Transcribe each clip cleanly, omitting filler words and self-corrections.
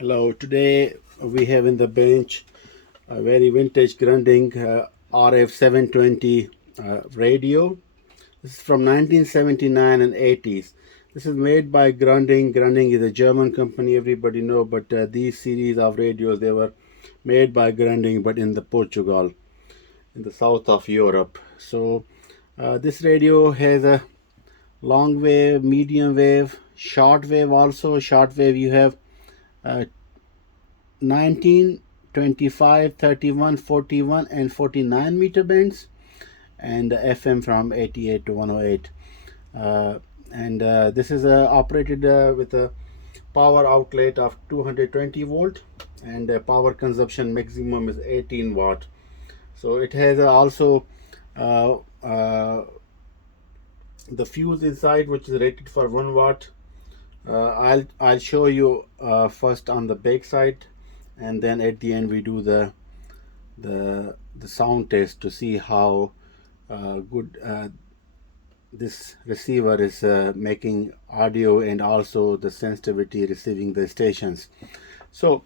Hello, today we have in the bench a very vintage Grundig RF 720 radio. This is from 1979 and 80s. This is made by Grundig. Grundig is a German company, everybody know, but these series of radios, they were made by Grundig, but in the Portugal, in the south of Europe. So this radio has a long wave, medium wave, short wave also. Short wave you have uh, 19, 25, 31, 41, and 49 meter bands, and FM from 88 to 108. And this is operated with a power outlet of 220 volt, and power consumption maximum is 18 watt. So it has also uh, uh, the fuse inside, which is rated for 1 watt. I'll show you first on the back side, and then at the end we do the sound test to see how good this receiver is making audio, and also the sensitivity receiving the stations. So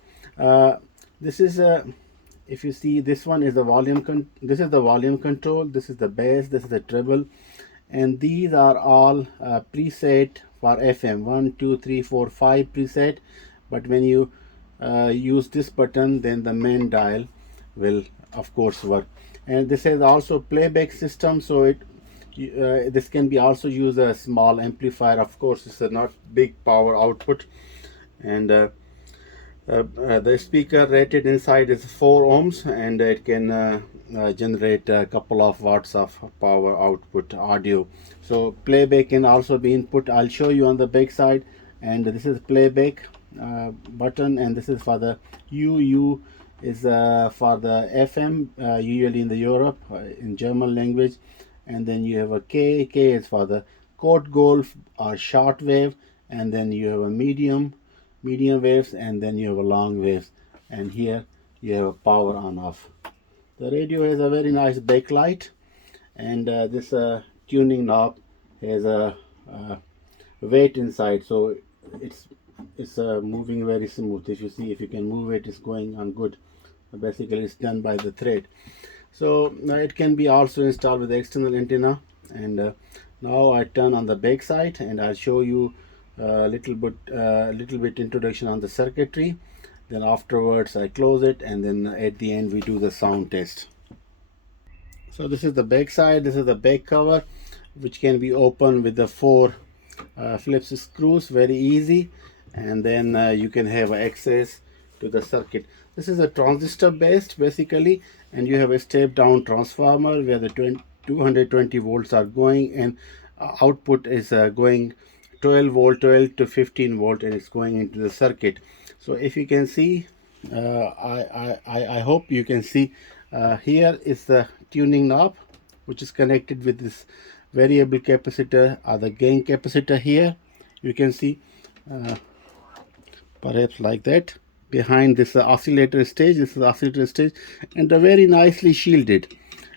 this is if you see, this one is the volume this is the volume control, this is the bass, this is the treble, and these are all preset for FM. 1 2 3 4 5 preset, but when you use this button, then the main dial will of course work. And this has also playback system, so this can be also use a small amplifier. Of course, it's a not big power output, and the speaker rated inside is 4 ohms, and it can generate a couple of watts of power output audio. So playback can also be input. I'll show you on the back side, and this is playback button, and this is for the U is for the FM, usually in the Europe, in German language, and then you have a K is for the code golf or short wave, and then you have a medium waves, and then you have a long waves, and here you have a power on off. The radio has a very nice backlight, and this tuning knob has a weight inside, so it's moving very smooth. If you see, if you can move it, it's going on good. Basically it's done by the thread. So it can be also installed with the external antenna. And now I turn on the back side, and I'll show you a little bit introduction on the circuitry. Then afterwards I close it, and then at the end we do the sound test. So this is the back side. This is the back cover, which can be opened with the 4 Phillips screws, very easy, and then you can have access to the circuit. This is a transistor based basically, and you have a step down transformer where the 220 volts are going, and output is going 12 to 15 volt, and it's going into the circuit. So if you can see, I hope you can see, here is the tuning knob, which is connected with this variable capacitor or the gain capacitor. Here you can see, perhaps like that. Behind this oscillator stage, this is oscillator stage, and they're very nicely shielded.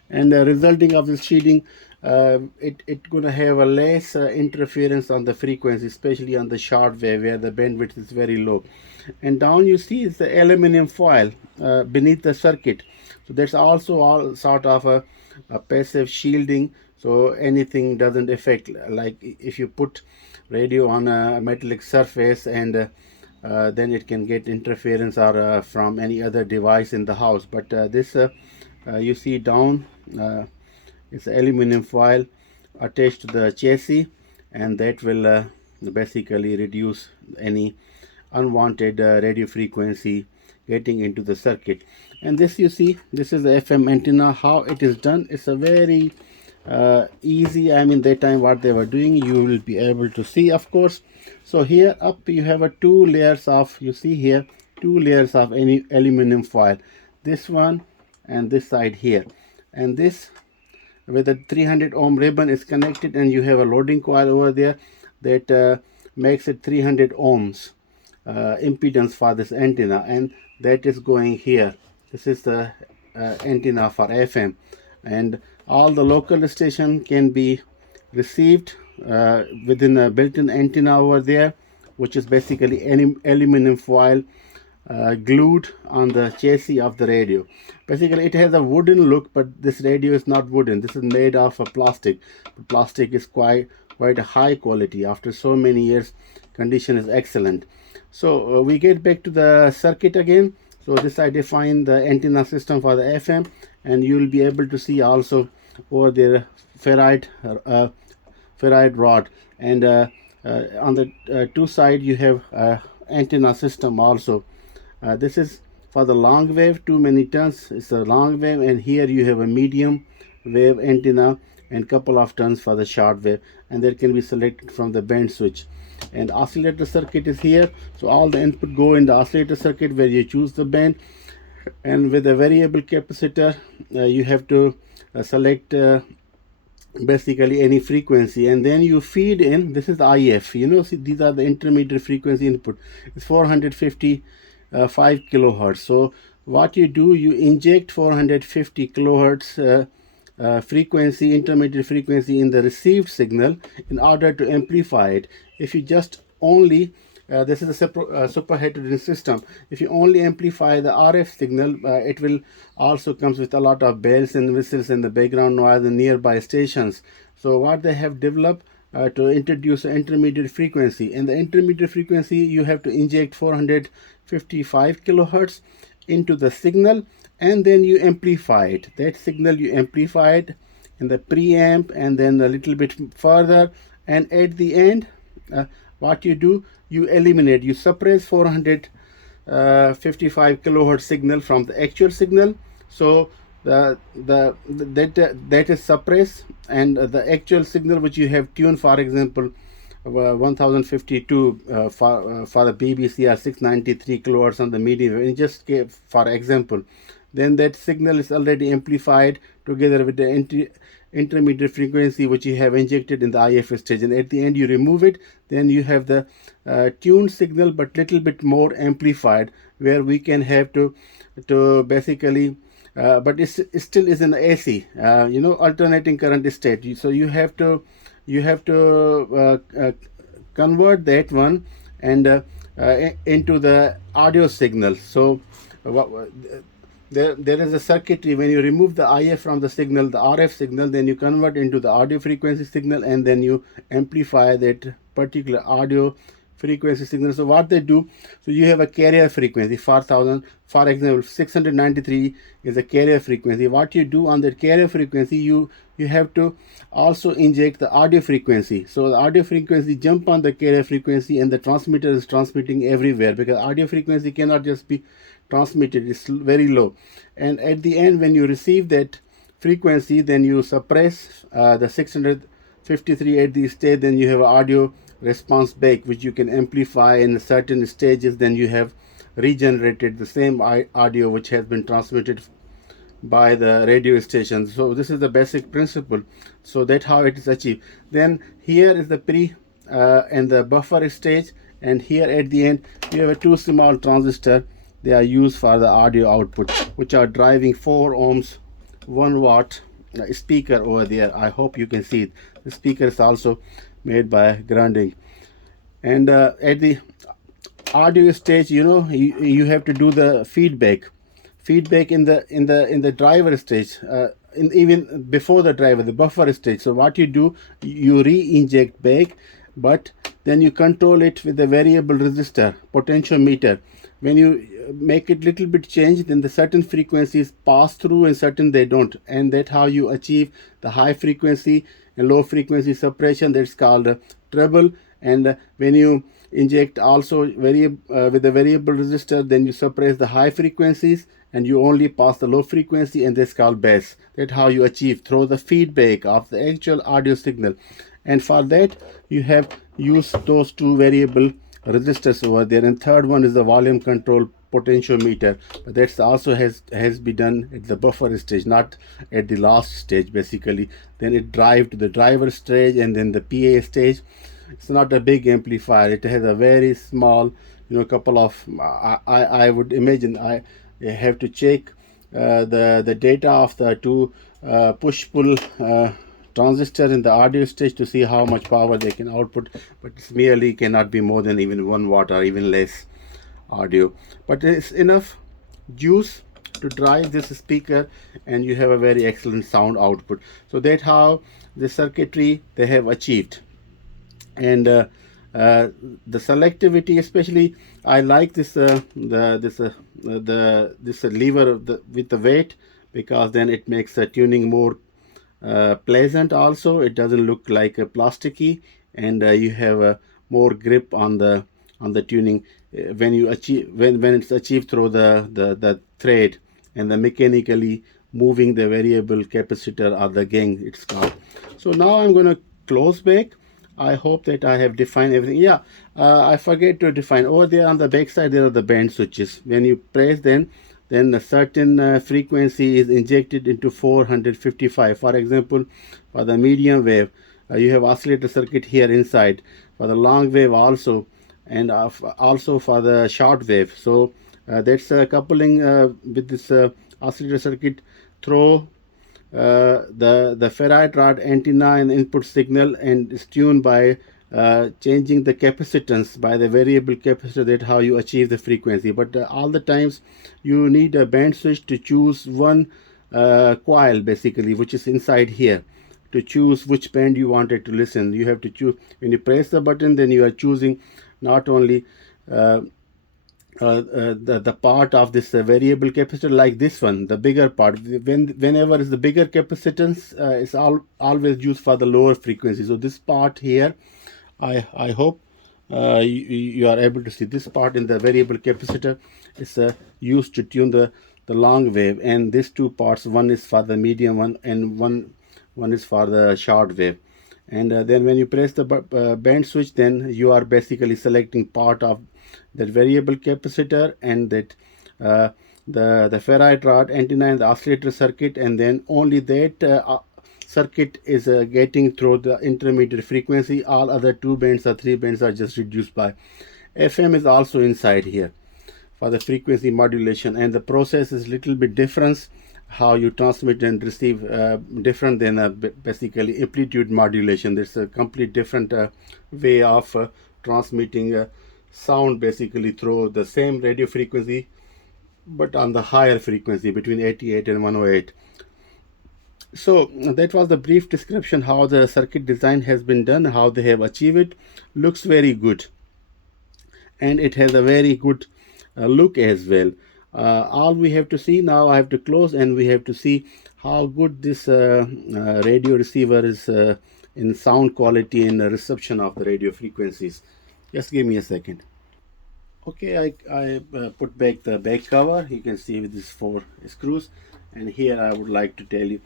And resulting of this shielding, it gonna have a less interference on the frequency, especially on the short wave where the bandwidth is very low. And down you see is the aluminum foil beneath the circuit, so that's also all sort of a passive shielding, so anything doesn't affect. Like if you put radio on a metallic surface, and then it can get interference or from any other device in the house. But this you see down, it's aluminum foil attached to the chassis, and that will basically reduce any unwanted radio frequency getting into the circuit. And this, you see, this is the FM antenna. How it is done, it's a very easy. I mean, that time what they were doing, you will be able to see, of course. So here up you have a 2 layers of, you see here, 2 layers of any aluminum foil, this one and this side here, and this with a 300 ohm ribbon is connected, and you have a loading coil over there that makes it 300 ohms impedance for this antenna, and that is going here. This is the antenna for FM, and all the local station can be received within a built-in antenna over there, which is basically any aluminum foil glued on the chassis of the radio. Basically, it has a wooden look, but this radio is not wooden. This is made of a plastic. The plastic is quite a high quality. After so many years, condition is excellent. So we get back to the circuit again. So this I define the antenna system for the FM, and you will be able to see also over there ferrite rod, and on the two side you have antenna system also. This is for the long wave, too many turns, it's a long wave, and here you have a medium wave antenna and couple of turns for the short wave, and that can be selected from the band switch. And oscillator circuit is here, so all the input go in the oscillator circuit where you choose the band. And with a variable capacitor, you have to select basically any frequency, and then you feed in. This is IF, see, these are the intermediate frequency input. It's 455 kilohertz. So what you do, you inject 450 kilohertz frequency, intermediate frequency, in the received signal in order to amplify it. If you just only this is a super heterogeneous system. If you only amplify the RF signal, it will also comes with a lot of bells and whistles and the background noise in nearby stations. So what they have developed to introduce an intermediate frequency. In the intermediate frequency, you have to inject 455 kilohertz into the signal, and then you amplify it. That signal you amplify it in the preamp, and then a little bit further, and at the end, what you do, you eliminate, you suppress 455 kilohertz signal from the actual signal. So that is suppressed, and the actual signal which you have tuned, for example 1052 for the BBC or 693 kilohertz on the medium wave, just for example, then that signal is already amplified together with the intermediate frequency which you have injected in the IF stage, and at the end you remove it. Then you have the tuned signal but little bit more amplified, where we can have to basically but it still is an AC, alternating current state. So you have to convert that one and into the audio signal. So there is a circuitry. When you remove the IF from the signal, the RF signal, then you convert into the audio frequency signal, and then you amplify that particular audio frequency signal. So what they do, so you have a carrier frequency, 4000, for example 693 is a carrier frequency. What you do on that carrier frequency, you have to also inject the audio frequency. So the audio frequency jump on the carrier frequency, and the transmitter is transmitting everywhere, because audio frequency cannot just be transmitted, it's very low. And at the end, when you receive that frequency, then you suppress the 653 at the stage, then you have audio response back, which you can amplify in certain stages. Then you have regenerated the same audio which has been transmitted by the radio station. So this is the basic principle. So that's how it is achieved. Then here is the pre and the buffer stage, and here at the end you have a two small transistor. They are used for the audio output, which are driving 4 ohms 1 watt speaker over there. I hope you can see it. The speaker is also made by Grundig. And at the audio stage, you have to do the feedback in the driver stage, even before the driver, the buffer stage. So what you do, you re-inject back, but then you control it with a variable resistor potentiometer. When you make it little bit change, then the certain frequencies pass through and certain they don't, and that's how you achieve the high frequency and low frequency suppression. That's called treble. And when you inject also with a variable resistor, then you suppress the high frequencies and you only pass the low frequency, and that's called bass. That's how you achieve through the feedback of the actual audio signal. And for that you have used those two variable resistors over there. And third one is the volume control potentiometer, but that's also has been done at the buffer stage, not at the last stage basically. Then it drive to the driver stage and then the PA stage. It's not a big amplifier, it has a very small, couple of I would imagine I have to check the data of the two push pull transistor in the audio stage to see how much power they can output, but it's merely cannot be more than even 1 watt or even less. audio, but it's enough juice to drive this speaker, and you have a very excellent sound output. So that's how the circuitry they have achieved. And the selectivity, especially I like this this lever with the weight, because then it makes the tuning more pleasant. Also, it doesn't look like a plasticky, and you have a more grip on the tuning when you achieve when it's achieved through the thread and the mechanically moving the variable capacitor or the gang it's called. So now I'm going to close back. I hope that I have defined everything. Yeah, I forget to define. Over there on the back side, there are the band switches. When you press then a certain frequency is injected into 455. For example, for the medium wave, you have oscillator circuit here inside. For the long wave also, and also for the short wave. So that's coupling with this oscillator circuit through the ferrite rod antenna and input signal, and is tuned by changing the capacitance by the variable capacitor. That's how you achieve the frequency. But all the times you need a band switch to choose one coil basically, which is inside here, to choose which band you wanted to listen. You have to choose. When you press the button, then you are choosing not only the part of this variable capacitor, like this one, the bigger part. Whenever is the bigger capacitance, is always used for the lower frequency. So this part here, I hope you are able to see this part in the variable capacitor is used to tune the long wave, and these two parts, one is for the medium one and one is for the short wave. And then when you press the band switch, then you are basically selecting part of that variable capacitor and that the ferrite rod antenna and the oscillator circuit, and then only that circuit is getting through the intermediate frequency. All other two bands or three bands are just reduced by. FM is also inside here for the frequency modulation, and the process is little bit different. How you transmit and receive different than basically amplitude modulation. There's a complete different way of transmitting sound basically through the same radio frequency, but on the higher frequency between 88 and 108. So that was the brief description how the circuit design has been done, how they have achieved it. Looks very good, and it has a very good look as well. All we have to see now, I have to close, and we have to see how good this radio receiver is in sound quality and reception of the radio frequencies. Just give me a second. Okay, I put back the back cover. You can see with these 4 screws, and here I would like to tell you.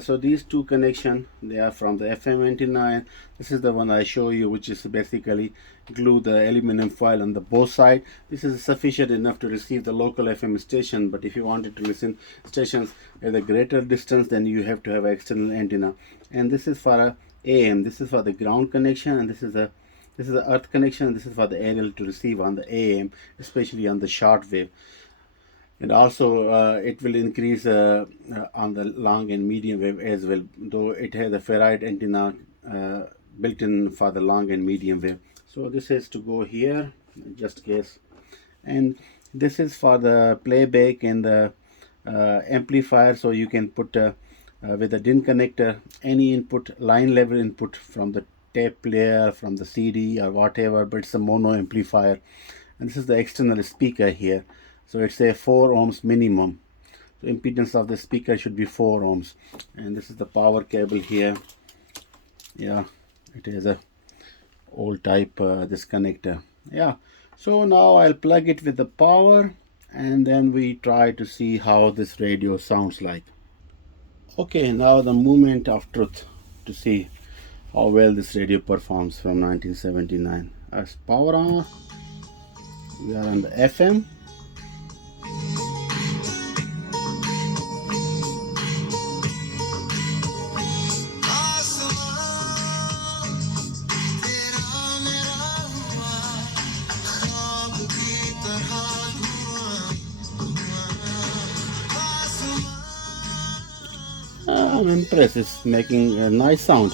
So these two connection, they are from the FM antenna, and this is the one I show you, which is basically glue the aluminum foil on the both side. This is sufficient enough to receive the local FM station, but if you wanted to listen stations at a greater distance, then you have to have an external antenna. And this is for a AM. This is for the ground connection, and this is the earth connection, and this is for the aerial to receive on the AM, especially on the short wave. And also it will increase on the long and medium wave as well, though it has a ferrite antenna built in for the long and medium wave. So this has to go here, just case. And this is for the playback and the amplifier, so you can put with the DIN connector any input, line level input from the tape player, from the CD or whatever, but it's a mono amplifier. And this is the external speaker here, so it's a 4 ohms minimum. So impedance of the speaker should be 4 ohms. And this is the power cable here. Yeah, it is a old type this connector. Yeah, so now I'll plug it with the power, and then we try to see how this radio sounds like. Okay, now the moment of truth to see how well this radio performs from 1979. As power on, we are on the FM. I'm impressed. It's making a nice sound.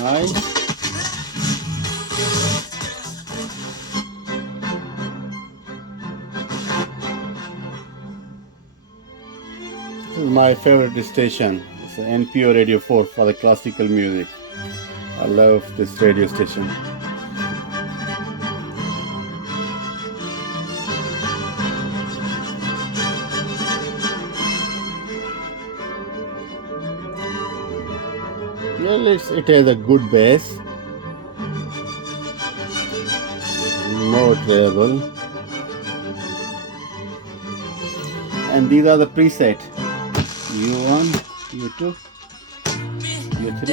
Nice. This is my favorite station. It's an NPO Radio 4 for the classical music. I love this radio station. Well, it has a good bass, more treble, and these are the preset. U1, U2, U3.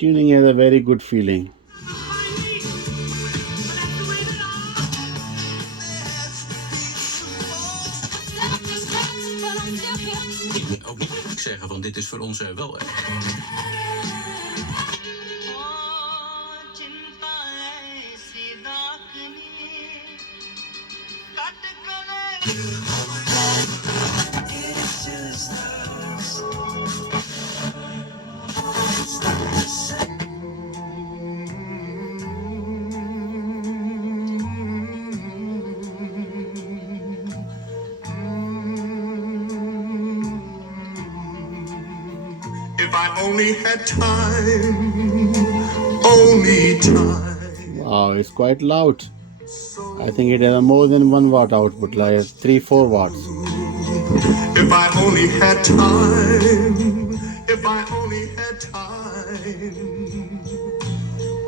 Tuning has a very good feeling. Ook niet zeggen van dit is voor ons wel. If I only had time, only time. Wow, it's quite loud. I think it has more than 1 watt output, like 3-4 watts. If I only had time, if I only had time,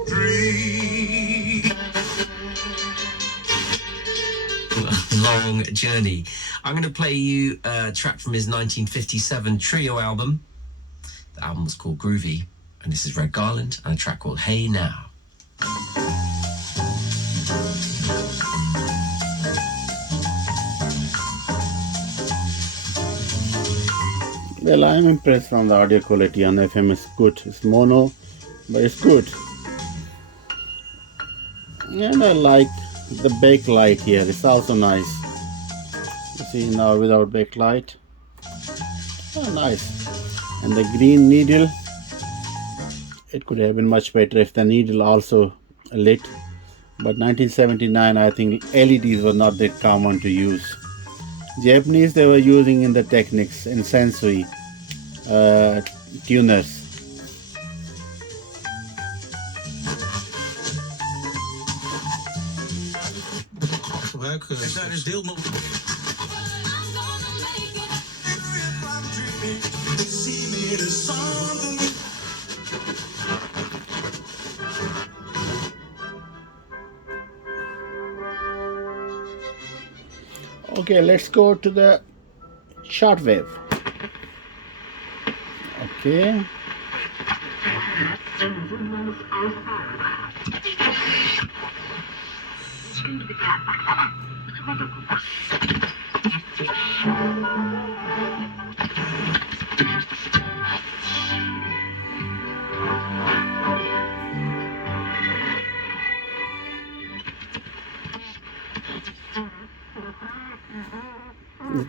dream. Long journey. I'm going to play you a track from his 1957 trio album. The album was called Groovy, and this is Red Garland and a track called Hey Now. Well, I'm impressed from the audio quality on FM. It's good. It's mono, but it's good. And I like the backlight here. It's also nice. You see now without backlight. Oh, nice. And the green needle. It could have been much better if the needle also lit. But 1979, I think LEDs were not that common to use. Japanese, they were using in the techniques in sensory tuners. Daar is deel Okay, let's go to the shortwave. Okay.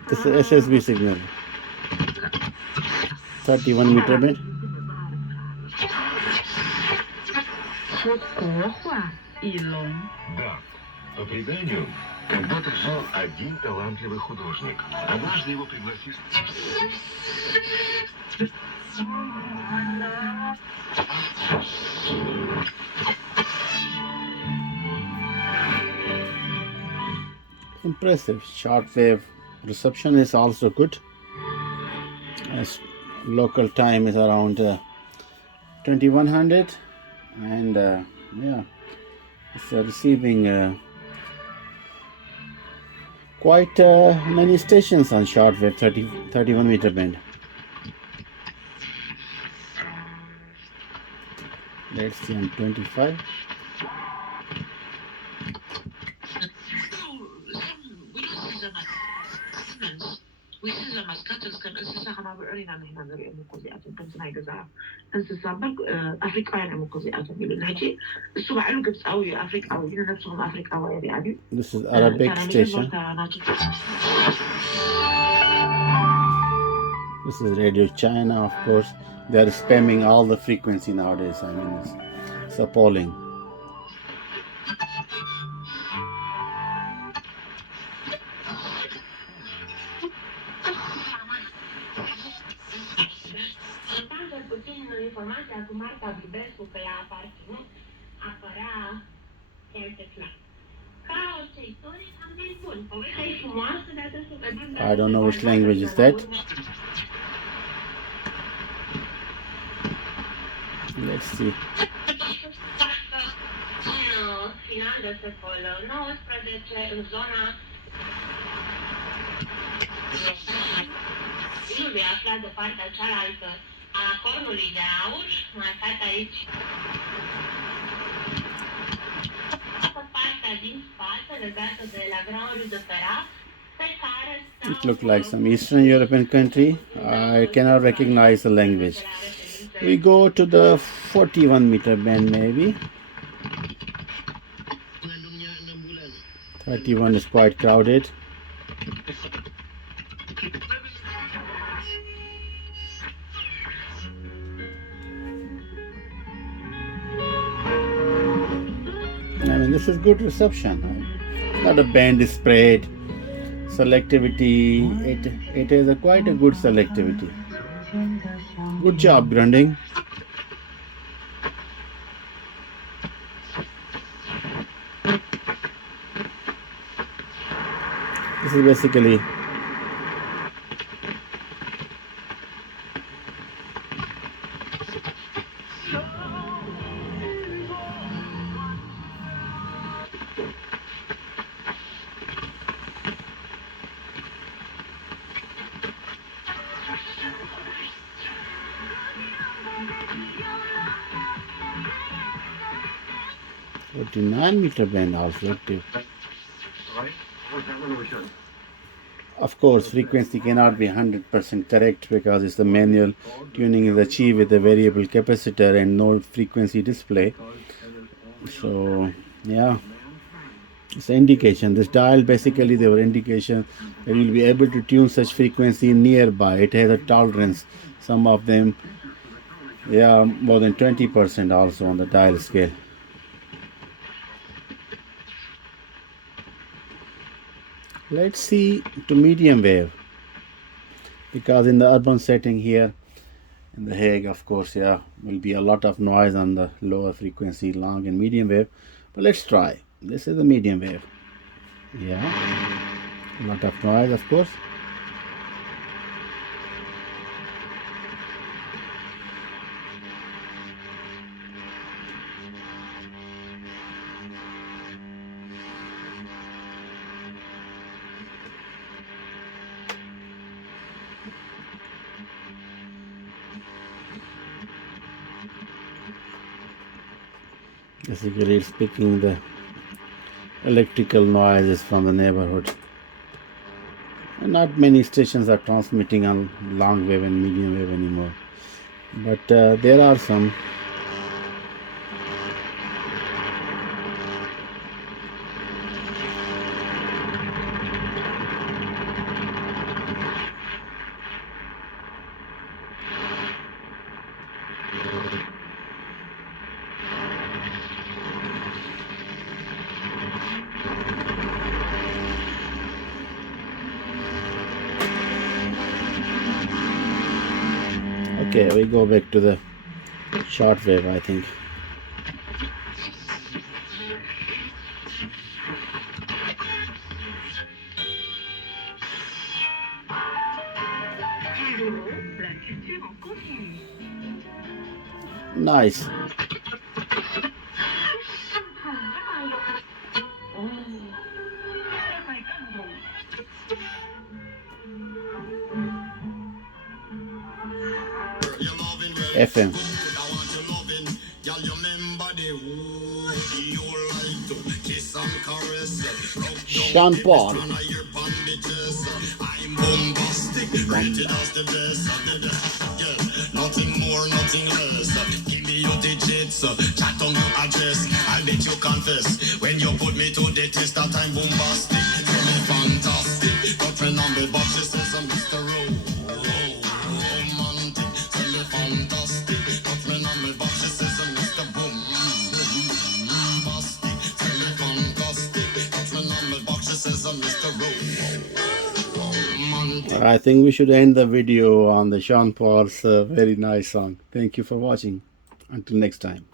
This is SSB signal. 31 meter band. Да, по преданию, когда-то жил один талантливый художник. Однажды его пригласили... Impressive. Shortwave reception is also good. As local time is around 2100, and yeah, it's receiving quite many stations on shortwave 31 meter band. Let's see on 25. ስካተርስ ከም እንስሳ ከናብዑሪና ንሕና ንሪኦም እኮ እዚኣቶም ከምቲ ናይ ገዛ እንስሳ በርግ ኣፍሪቃውያን እዮም እኮ እዚኣቶም ኢሉ ሕጂ እሱ ባዕሉ ግብፃዊ እዩ ኣፍሪቃዊ ግን ነብስኩም ኣፍሪቃዊ ሪኣ ድዩ This is Arabic station. This is Radio China, of course. They are spamming all the frequency nowadays. I mean, it's appalling. I don't know which language is that. Let's see. It looked like some Eastern European country. I cannot recognize the language. We go to the 41 meter band maybe. 31 is quite crowded. I mean, this is good reception. Not a band is sprayed. Selectivity, it is quite a good selectivity. Good job, Grundig. This is basically a 9-meter band also active. Of course, frequency cannot be 100% correct because it's the manual tuning is achieved with a variable capacitor and no frequency display. So, yeah, it's an indication. This dial basically they were indication that you'll be able to tune such frequency nearby. It has a tolerance. Some of them, more than 20% also on the dial scale. Let's see to medium wave, because in the urban setting here in The Hague, of course, will be a lot of noise on the lower frequency, long and medium wave. But let's try. This is the medium wave. A lot of noise, of course. Basically, it's picking the electrical noises from the neighborhood. And not many stations are transmitting on long wave and medium wave anymore, but there are some. Okay, we go back to the short wave, I think. Nice. FM. Sean Paul. Rated as the best. Yeah, nothing more, nothing less. Give me your digits, chat on your address. I'll make you confess. When you put me to the test, that I'm bombastic. Tell me fantastic. Got friend on me, but she says I'm Mr. Romantic. Tell me fantastic. Got friend on me, but she says I'm Mr. Bombastic. Tell me fantastic. Got friend on me, but she says I'm Mr. Romantic. I think we should end the video on the Sean Paul's very nice song. Thank you for watching. Until next time.